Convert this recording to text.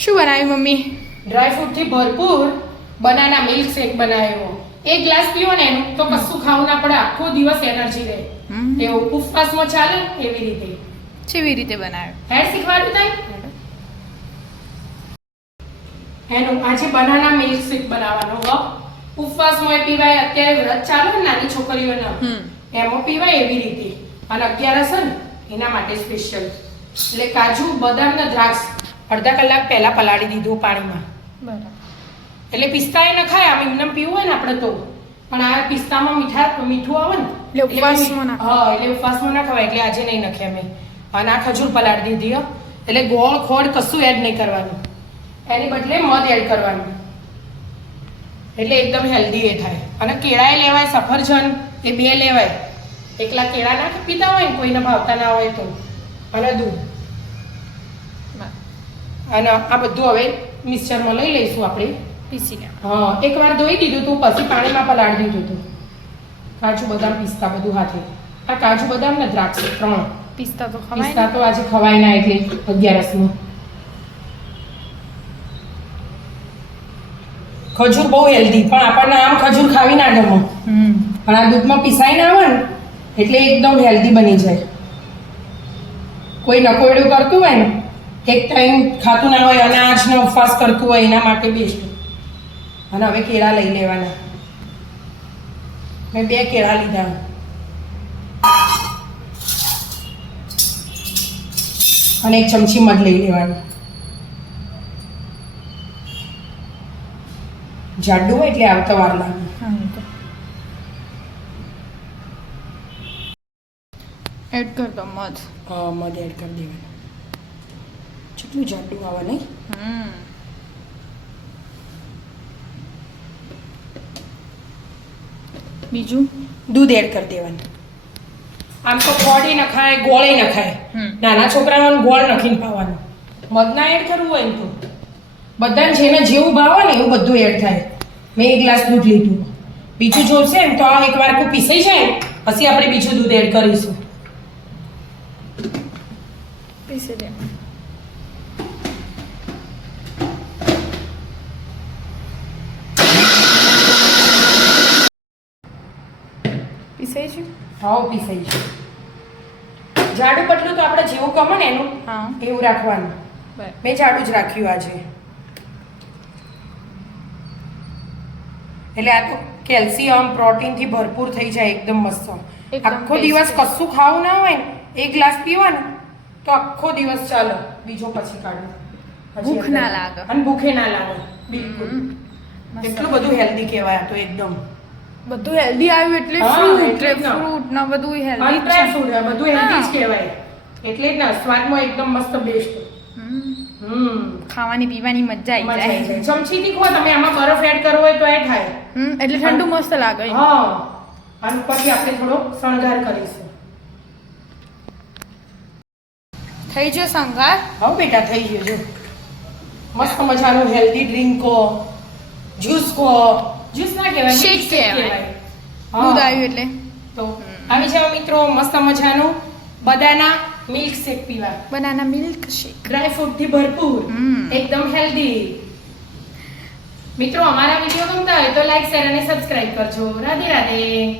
શું બનાવ્યું મમ્મી? ડ્રાયફ્રૂટથી ભરપૂર બનાના મિલ્ક શેક બનાવ્યો. એક ગ્લાસ પીવો ને એનું તો કશું ખાવું ના પડે, આખો દિવસ એનર્જી રહે. એવું ઉપવાસમાં ચાલે એવી રીતે. કેવી રીતે બનાવ્યું? હેડ શીખવાડું તને. એનું આજે બનાના મિલ્ક શેક બનાવવાનો હો. ઉપવાસમાં પીવાય, અત્યારે વ્રત ચાલે ને નાની છોકરીઓના, એમાં પીવાય એવી રીતે. અને 11 છે ને એના માટે સ્પેશિયલ. એટલે કાજુ, બદામ ને દ્રાક્ષ અડધા કલાક પહેલા પલાળી દીધું પાણીમાં. બરાબર. એટલે પિસ્તા એ ન ખાય, આમ એમને પીવું હોય ને આપણે તો. પણ આ પિસ્તામાં મીઠું આવે ને એટલે ઉપવાસમાં ના હા, એટલે ઉપવાસમાં ના ખવાય, એટલે આજે નહીં નાખ્યા મેં. અને આ ખજૂર પલાળી દીધી હો. એટલે ગોળ ખોળ કશું એડ નહીં કરવાનું, એની બદલે મધ એડ કરવાનું. એટલે એકદમ હેલ્ધી એ થાય. અને કેળાએ લેવાય, સફરજન એ બે લેવાય. એકલા કેળા ના પીતા હોય ને કોઈને ભાવતા ના હોય તો. અને દૂધ. અને આ બધું હવે મિક્સચરમાં લઈ લઈશું આપણે. પીસી લે. હા, એકવાર ધોઈ દીધું તું, પછી પાણીમાં પલાળી દીધું તું. કાજુ બદામ પિસ્તા બધું હાથે. આ કાજુ બદામ ને દ્રાક્ષ 3. પિસ્તા તો ખવાય પિસ્તા તો આજે ખવાય ના, એટલે 11 ખજૂર બહુ હેલ્ધી, પણ આપણને આમ ખજૂર ખાવી ના ગમે. પણ આ દૂધમાં પીસાઈ ના આવે ને એટલે એકદમ હેલ્ધી બની જાય. કોઈ નકોરડું કરતું હોય ને, એક ટાઈમ ખાતું ના હોય, અનાજનો ઉપવાસ કરતું હોય, એના માટે બેસ્ટ. અને હવે કેળા લઈ લેવાના. મેં 2 કેળા લીધા. અને 1 ચમચી મધ લઈ લેવાનું. જાડું હોય એટલે આવતા વાર લાગે. એડ કર દો મધ. હા, મધ એડ કરી દેવાનું. કેટલું જાડું આવે નહીં? બીજું દૂધ એડ કરી દેવાનું. આમ તો ખોડી ન ખાય, ગોળે ન ખાય. નાના છોકરાઓને ગોળ નખીને પાવાનું. મધ ના એડ કરવું હોય ને તો બધાને જેને જેવું ભાવે ને એવું બધું એડ થાય. મેં 1 ગ્લાસ દૂધ લીધું. બીજું જોશે ને તો આ એકવાર કોઈ પીસાઈ જાય ને પછી આપણે બીજું દૂધ એડ કરીશું. પીસી લે. પીસાઈ છે? હા, પીસાઈ છે. જાડું પતલું તો આપણે જેવું ગમે ને એનું હા એવું રાખવાનું. બરાબર. મેં જાડું જ રાખ્યું આજે. એટલે આ તો કેલ્શિયમ પ્રોટીનથી ભરપૂર થઈ જાય, એકદમ મસ્ત. એકદમ આખો દિવસ કશું ખાવું ના હોય ને, 1 ગ્લાસ પીવાનું તો આખો દિવસ ચાલે. બીજો પછી કાઢું. ભૂખ ના લાગે. અને ભૂખે ના લાગે બિલકુલ. એટલું બધું હેલ્ધી કહેવાય આ તો એકદમ. બધું હેલ્ધી આવ્યું એટલે હા, ફ્રૂટ એટલે જ ને. ફ્રૂટ ના બધું અને હેલ્ધી ડ્રાય ફ્રૂટ બધું હેલ્ધી જ કહેવાય. એટલે જ ના, સ્વાદમાં એકદમ મસ્ત બેસ્ટ. ખાવાની પીવાની મજા આવી મજા આવી જાય. જાય. ચમચીથી ખો, તમે આમાં બરફ એડ કરવો હોય તો એ થાય. એટલે ઠંડુ મસ્ત લાગે. હા, અને પછી આપણે થોડો શણગાર કરીશું. થઈ ગયો સંગાર. હવે બેટા થઈ ગયું જો. મસ્ત મજાનું હેલ્ધી ડ્રિંક કો, જ્યુસ કો, જ્યુસ ના કહેવાય, Shake milk shake કહેવાય. હા. દૂધ આવ્યું એટલે તો આવી જાવ મિત્રો, મસ્ત મજાનું બદાના મિલ્ક શેક પીવા. Banana milk shake. Dry fruit થી ભરપૂર, એકદમ હેલ્ધી. મિત્રો અમારા વિડીયો ગમતા હોય તો લાઈક શેર અને સબસ્ક્રાઇબ કરજો. રાધે રાધે.